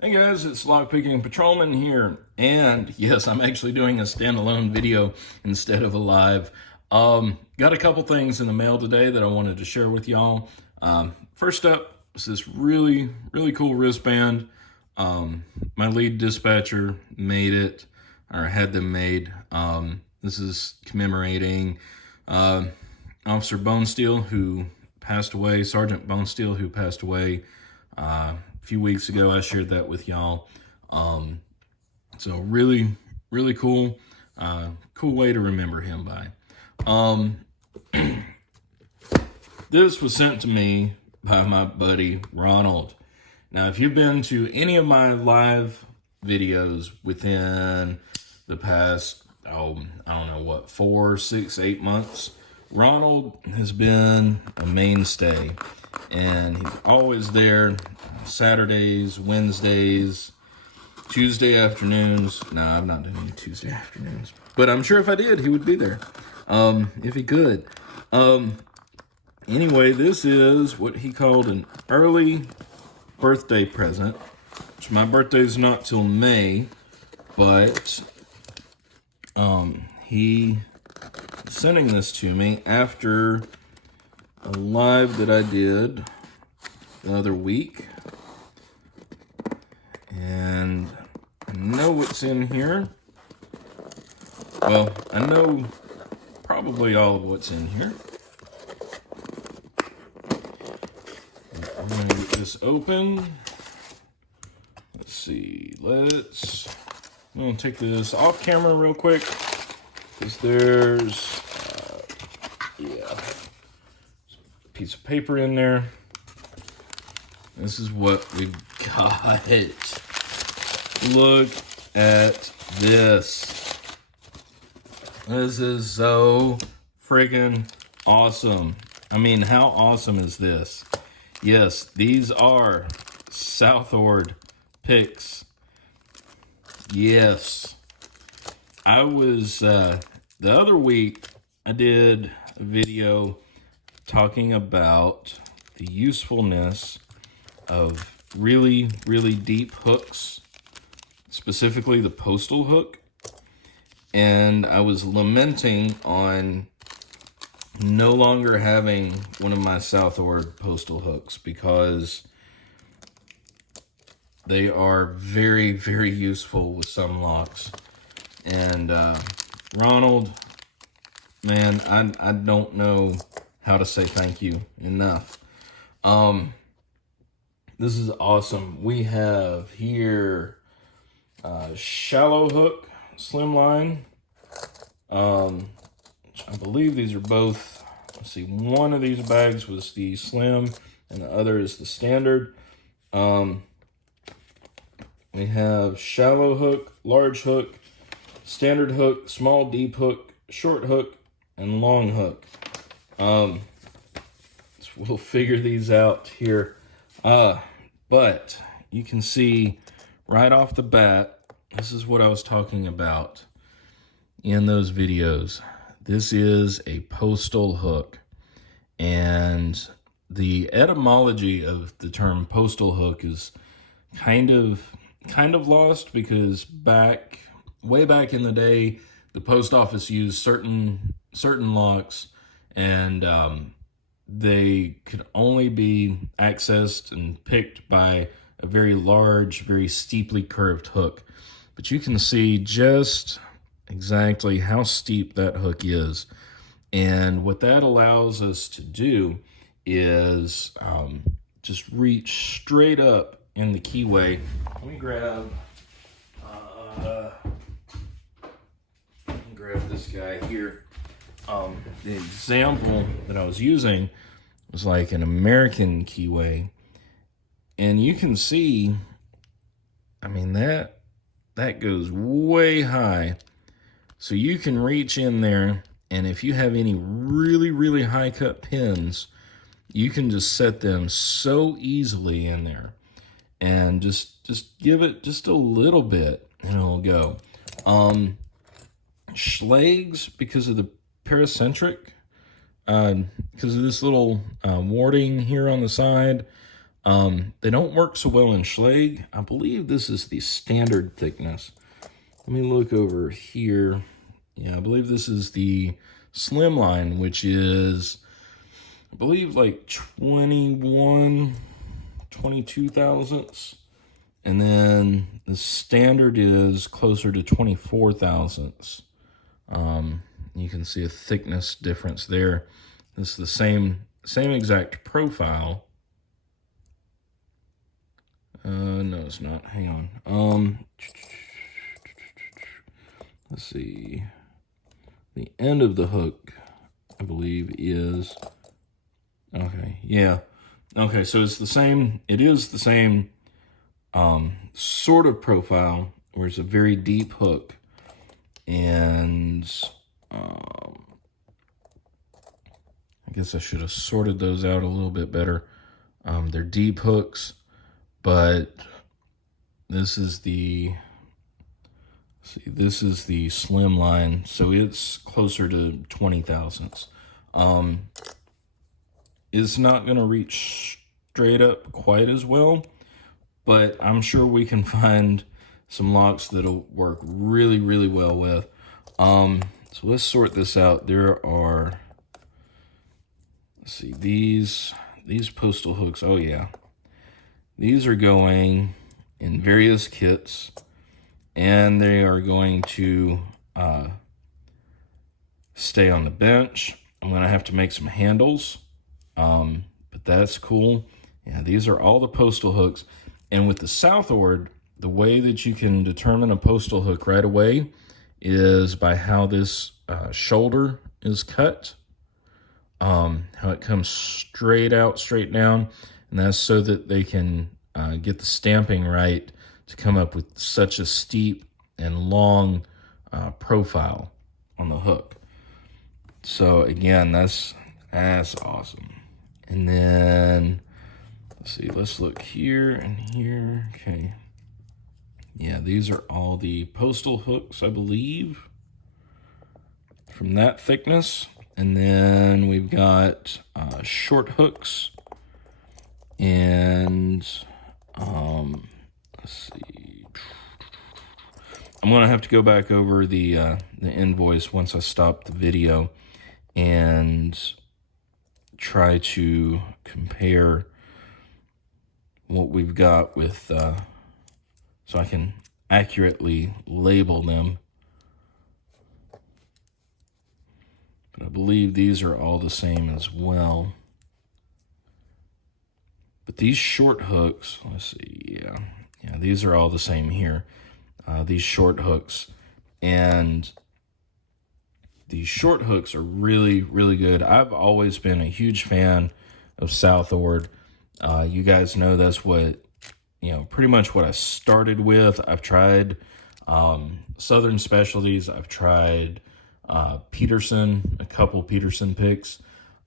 Hey guys, it's Lockpicking Patrolman here, and yes, I'm actually doing a standalone video instead of a live. Got a couple things in the mail today that I wanted to share with y'all. First up is this really cool wristband. My lead dispatcher made it, or had them made. This is commemorating Officer Bonesteel, who passed away, Sergeant Bonesteel, who passed away a few weeks ago. I shared that with y'all. So really cool. Cool way to remember him by. This was sent to me by my buddy Ronald. Now, if you've been to any of my live videos within the past, I don't know what, 4, 6, 8 months, Ronald has been a mainstay, and he's always there Saturdays, Wednesdays, Tuesday afternoons. No, I'm not doing any Tuesday afternoons, but I'm sure if I did, he would be there, if he could. Anyway, this is what he called an early birthday present, which my birthday's not till May, but he sending this to me after a live that I did the other week, and I know what's in here. Well, I know probably all of what's in here. I'm gonna get this open. Let's see, I'm gonna take this off camera real quick, because there's a piece of paper in there. This is what we've got. Look at this. This is so freaking awesome. I mean, how awesome is this? Yes, these are Southord Picks. Yes. I was, the other week, I did a video talking about the usefulness of really deep hooks, specifically the Postal Hook. And I was lamenting on no longer having one of my Southord Postal Hooks, because they are very useful with some locks. And Ronald, man, I don't know how to say thank you enough. This is awesome. We have here shallow hook, slimline. I believe these are both, let's see, one of these bags was the slim and the other is the standard. We have shallow hook, large hook, standard hook, small deep hook, short hook, and long hook. So we'll figure these out here. But you can see right off the bat, this is what I was talking about in those videos. This is a postal hook, and the etymology of the term postal hook is kind of lost, because way back in the day, the post office used certain locks, and they could only be accessed and picked by a very large, very steeply curved hook. But you can see just exactly how steep that hook is. And what that allows us to do is just reach straight up in the keyway. Let me grab this guy here. The example that I was using was like an American keyway, and you can see, I mean, that goes way high. So you can reach in there, and if you have any really high cut pins, you can just set them so easily in there, and just give it just a little bit and it'll go. Schlags, because of the paracentric, because of this little warding here on the side, They don't work so well in Schlage. I believe this is the standard thickness. Let me look over here. Yeah, I believe this is the slimline, which is, I believe, like 22 thousandths. And then the standard is closer to 24 thousandths. You can see a thickness difference there. This is the same exact profile. No, it's not. Hang on. Let's see. The end of the hook, I believe, is, okay, yeah. Okay, so it's the same, it is the same sort of profile, where it's a very deep hook. And I guess I should have sorted those out a little bit better. They're deep hooks, but this is the, this is the slim line, so it's closer to 20 thousandths. It's not going to reach straight up quite as well, but I'm sure we can find some locks that'll work really, really well with. So let's sort this out. There are, let's see, these postal hooks. Oh yeah, these are going in various kits, and they are going to stay on the bench. I'm gonna have to make some handles, but that's cool. Yeah, these are all the postal hooks. And with the Southord, the way that you can determine a postal hook right away is by how this shoulder is cut, how it comes straight out, straight down, and that's so that they can get the stamping right to come up with such a steep and long profile on the hook. So again, that's awesome. And then let's see, let's look here and here. Okay. Yeah, these are all the postal hooks, I believe, from that thickness. And then we've got short hooks, and let's see. I'm gonna have to go back over the invoice once I stop the video and try to compare what we've got with, so I can accurately label them. But I believe these are all the same as well. But these short hooks, let's see, yeah, these are all the same here. These short hooks, and these short hooks are really, really good. I've always been a huge fan of Southord. You guys know that's what, pretty much what I started with. I've tried Southern Specialties. I've tried Peterson, a couple Peterson picks.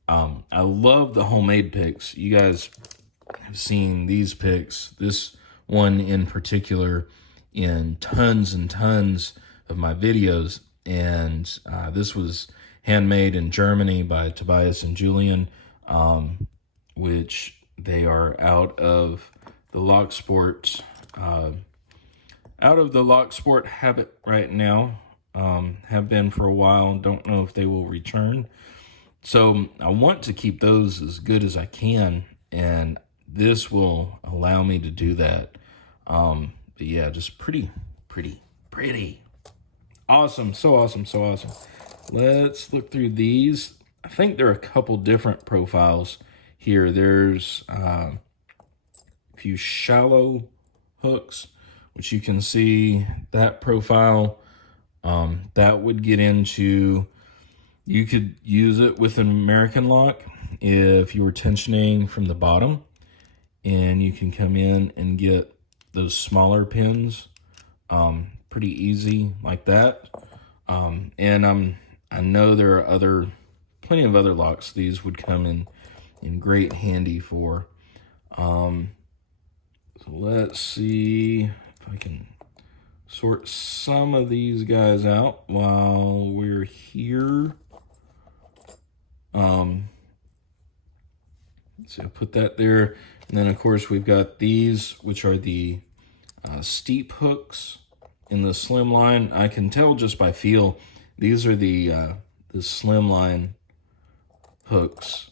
I love the homemade picks. You guys have seen these picks, this one in particular, in tons and tons of my videos. And this was handmade in Germany by Tobias and Julian, which they are out of the lock sport habit right now. Have been for a while. Don't know if they will return. So I want to keep those as good as I can, and this will allow me to do that. But yeah, just pretty. Awesome, so awesome, so awesome. Let's look through these. I think there are a couple different profiles here. There's a few shallow hooks, which you can see that profile. That would get into, you could use it with an American lock if you were tensioning from the bottom, and you can come in and get those smaller pins pretty easy like that. And I know there are plenty of other locks these would come in great handy for. So let's see if I can sort some of these guys out while we're here. See, I put that there. And then, of course, we've got these, which are the steep hooks in the slim line. I can tell just by feel, these are the slim line hooks.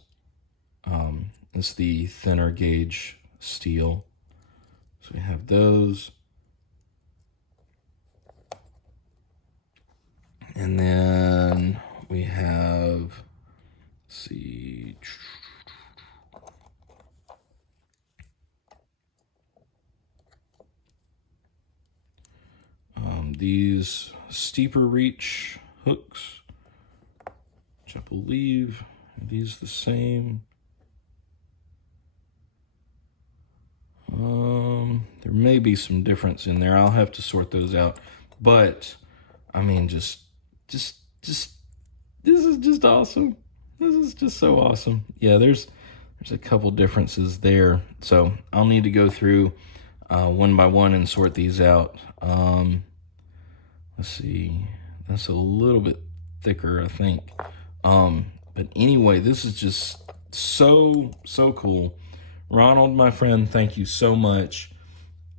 It's the thinner gauge steel. So we have those. And then we have, let's see, these steeper reach hooks, which I believe are these the same. There may be some difference in there. I'll have to sort those out. But I mean, just this is just awesome. This is just so awesome. Yeah, there's a couple differences there. So I'll need to go through one by one and sort these out. Let's see. That's a little bit thicker, I think. But anyway, this is just so cool. Ronald, my friend, thank you so much.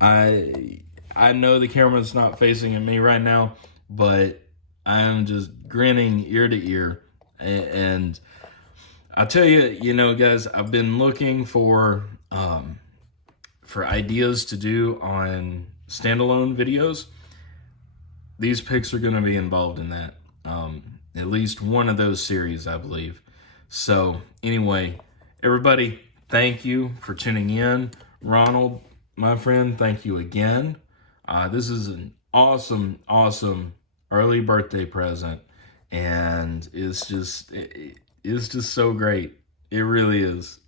I know the camera's not facing at me right now, but I'm just grinning ear to ear. And I tell you, you know, guys, I've been looking for ideas to do on standalone videos. These picks are going to be involved in that. At least one of those series, I believe. So anyway, everybody, thank you for tuning in. Ronald, my friend, thank you again. This is an awesome early birthday present, and it's just so great. It really is.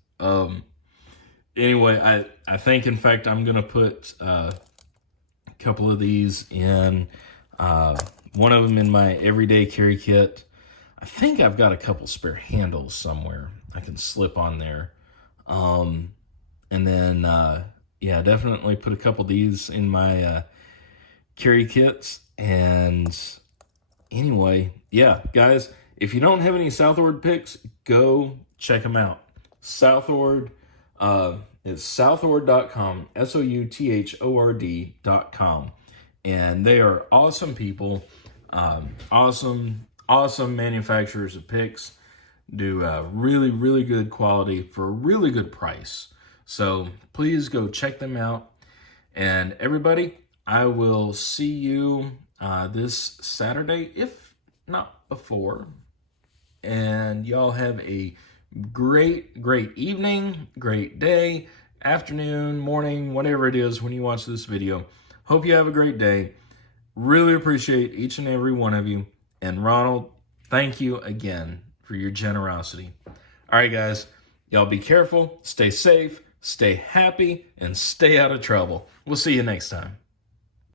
Anyway, I think, in fact, I'm gonna put a couple of these in, one of them in my everyday carry kit. I think I've got a couple spare handles somewhere I can slip on there. And then, yeah, definitely put a couple of these in my carry kits. And anyway, yeah, guys, if you don't have any Southord picks, go check them out. Southord, it's southord.com, SOUTHORD.com. And they are awesome people, awesome manufacturers of picks, do really good quality for a really good price. So please go check them out. And everybody, I will see you this Saturday, if not before. And y'all have a great evening, great day, afternoon, morning, whatever it is when you watch this video. Hope you have a great day. Really appreciate each and every one of you. And Ronald, thank you again for your generosity. All right, guys, y'all be careful, stay safe, stay happy, and stay out of trouble. We'll see you next time.